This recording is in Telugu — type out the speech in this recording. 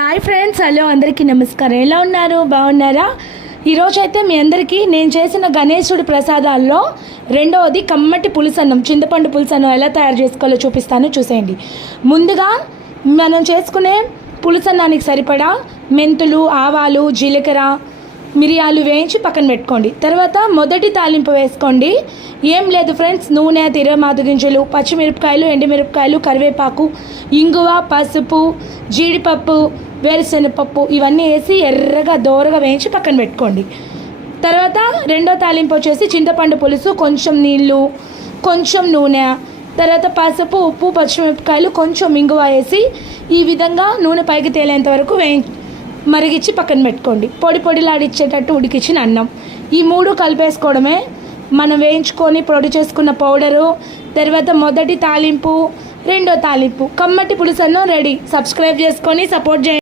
హాయ్ ఫ్రెండ్స్, హలో అందరికీ నమస్కారం. ఎలా ఉన్నారు? బాగున్నారా? ఈరోజైతే మీ అందరికీ నేను చేసిన గణేశుడి ప్రసాదాల్లో రెండవది కమ్మటి పులుసన్నం, చింతపండు పులుసన్నం ఎలా తయారు చేసుకోవాలో చూపిస్తాను, చూసేయండి. ముందుగా మనం చేసుకునే పులుసన్నానికి సరిపడా మెంతులు, ఆవాలు, జీలకర్ర, మిరియాలు వేయించి పక్కన పెట్టుకోండి. తర్వాత మొదటి తాలింపు వేసుకోండి. ఏం లేదు ఫ్రెండ్స్, నూనె, తిరమాదు గింజలు, పచ్చిమిరపకాయలు, ఎండుమిరపకాయలు, కరివేపాకు, ఇంగువ, పసుపు, జీడిపప్పు, వేరుశనగపప్పు ఇవన్నీ వేసి ఎర్రగా దోరగా వేయించి పక్కన పెట్టుకోండి. తర్వాత రెండో తాలింపు వచ్చేసి చింతపండు పులుసు, కొంచెం నీళ్ళు, కొంచెం నూనె, తర్వాత పసుపు, ఉప్పు, పచ్చిమిరపకాయలు, కొంచెం ఇంగువ వేసి ఈ విధంగా నూనె పైకి తేలేంత వరకు మరిగించి పక్కన పెట్టుకోండి. పొడి పొడిలాడిచ్చేటట్టు ఉడికించిన అన్నం. ఈ మూడు కలిపేసుకోవడమే. మనం వేయించుకొని పొడి చేసుకున్న పౌడరు, తర్వాత మొదటి తాలింపు, రెండో తాలింపు, కమ్మటి పులుసన్నం రెడీ. సబ్స్క్రైబ్ చేసుకొని సపోర్ట్ చేయండి.